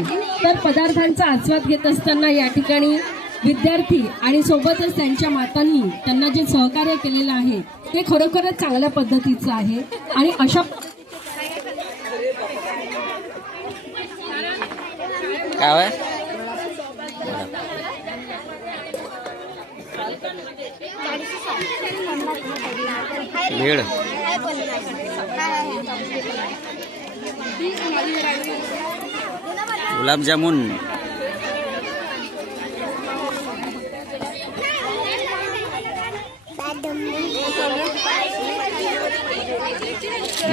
आहे। तर पदार्थांचा आस्वाद घेत असताना या ठिकाणी विद्यार्थी आणि सोबतच त्यांच्या मातांनी त्यांना जे सहकार्य केलेलं आहे ते खरोखरच चांगल्या पद्धतीचं आहे। आणि अशा काय भेळ गुलाबजामुन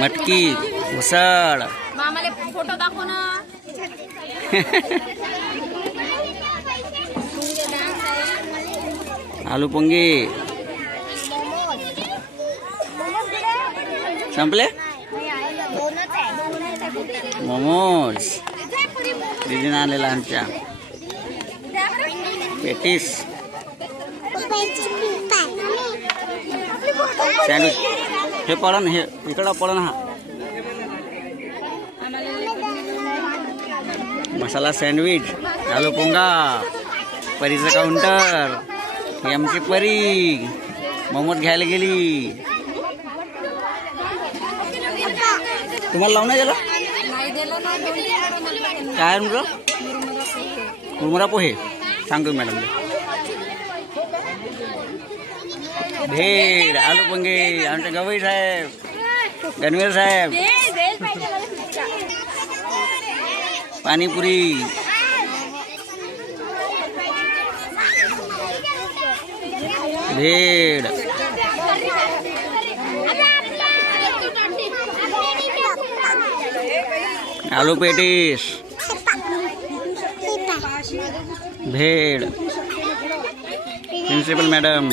मटकी उसळ मामाले फोटो दाखव ना। आलू पोंगे संपले मोमोज दीदीने आणलेला आमच्या पेटीस सँडविच हे पडन हे इकडं पडन हा मसाला सँडविच आलू पोंगा परीचं काउंटर ही आमची परी मोमोज घ्यायला गेली। तुम्हाला लावून नाही दिलं काय म्हटलं मुरमुरा पोहे सांगतो मॅडम भेळ आलू पोंगे आमचे गवई साहेब गणवीर साहेब पाणीपुरी भेळ आलू पेटीस भेळ प्रिन्सिपल मॅडम